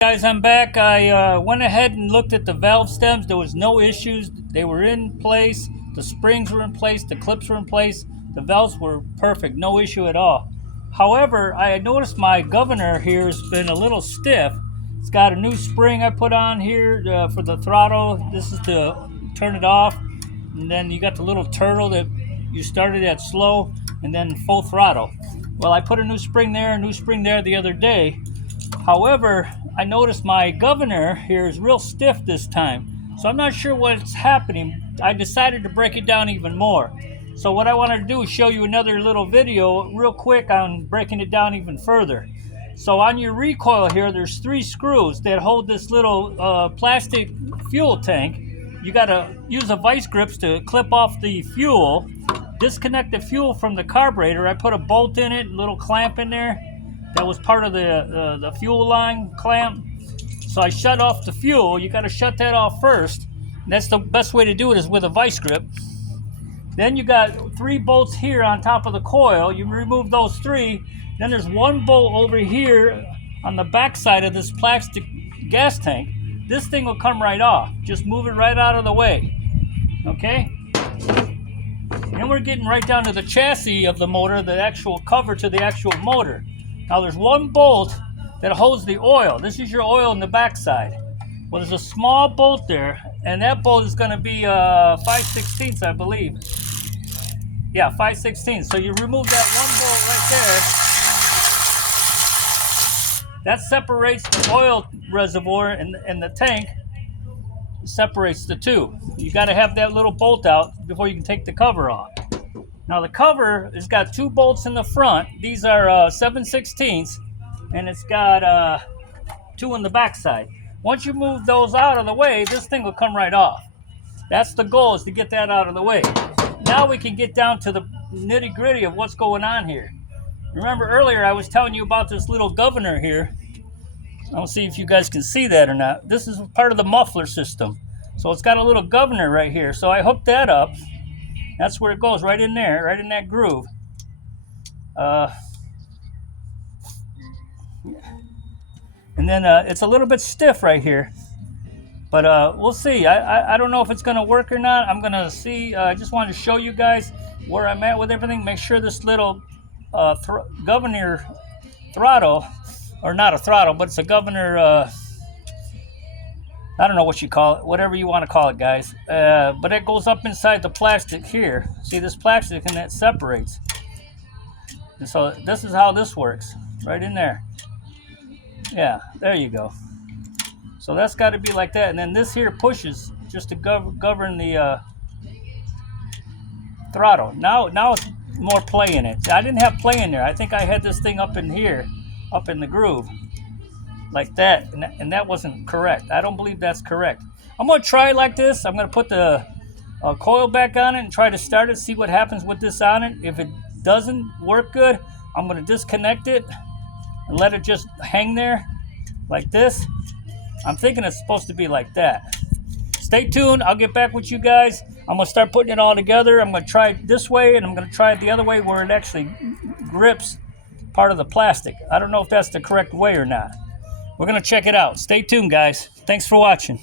Guys, I'm back. I went ahead and looked at the valve stems. There was no issues. They were in place. The springs were in place. The clips were in place. The valves were perfect. No issue at all. However, I noticed my governor here has been a little stiff. It's got a new spring I put on here for the throttle. This is to turn it off. And then you got the little turtle that you started at slow and then full throttle. Well, I put a new spring there the other day. However, I noticed my governor here is real stiff this time. So I'm not sure what's happening. I decided to break it down even more. So what I wanted to do is show you another little video real quick on breaking it down even further. So on your recoil here, there's 3 screws that hold this little plastic fuel tank. You got to use a vice grips to clip off the fuel, disconnect the fuel from the carburetor. I put a bolt in it, a little clamp in there. That was part of the fuel line clamp. So I shut off the fuel. You got to shut that off first. And that's the best way to do it is with a vice grip. Then you got 3 bolts here on top of the coil. You remove those 3. Then there's 1 bolt over here on the back side of this plastic gas tank. This thing will come right off. Just move it right out of the way. Okay? And we're getting right down to the chassis of the motor, the actual cover to the actual motor. Now there's 1 bolt that holds the oil. This is your oil in the backside. Well, there's a small bolt there, and that bolt is going to be 5/16, I believe. Yeah, 5/16. So you remove that 1 bolt right there. That separates the oil reservoir and the tank. Separates the 2. You got to have that little bolt out before you can take the cover off. Now the cover has got 2 bolts in the front. These are 7/16, and it's got 2 on the back side. Once you move those out of the way, this thing will come right off. That's the goal, is to get that out of the way. Now we can get down to the nitty gritty of what's going on here. Remember earlier I was telling you about this little governor here. I'll see if you guys can see that or not. This is part of the muffler system. So it's got a little governor right here. So I hooked that up. That's where it goes, right in there, right in that groove. And then it's a little bit stiff right here. But we'll see. I don't know if it's going to work or not. I'm going to see. I just wanted to show you guys where I'm at with everything. Make sure this little governor throttle, or not a throttle, but it's a governor... I don't know what you call it, whatever you want to call it, guys. But it goes up inside the plastic here. See this plastic, and that separates. And so this is how this works, right in there. Yeah, there you go. So that's got to be like that. And then this here pushes just to govern the throttle. Now it's more play in it. I didn't have play in there. I think I had this thing up in here, up in the groove. Like that, and that wasn't correct. I don't believe that's correct. I'm going to try it like this. I'm going to put the coil back on it and try to start it, see what happens with this on it. If it doesn't work good, I'm going to disconnect it and let it just hang there like this. I'm thinking it's supposed to be like that. Stay tuned. I'll get back with you guys. I'm going to start putting it all together. I'm going to try it this way, and I'm going to try it the other way where it actually grips part of the plastic. I don't know if that's the correct way or not. We're going to check it out. Stay tuned, guys. Thanks for watching.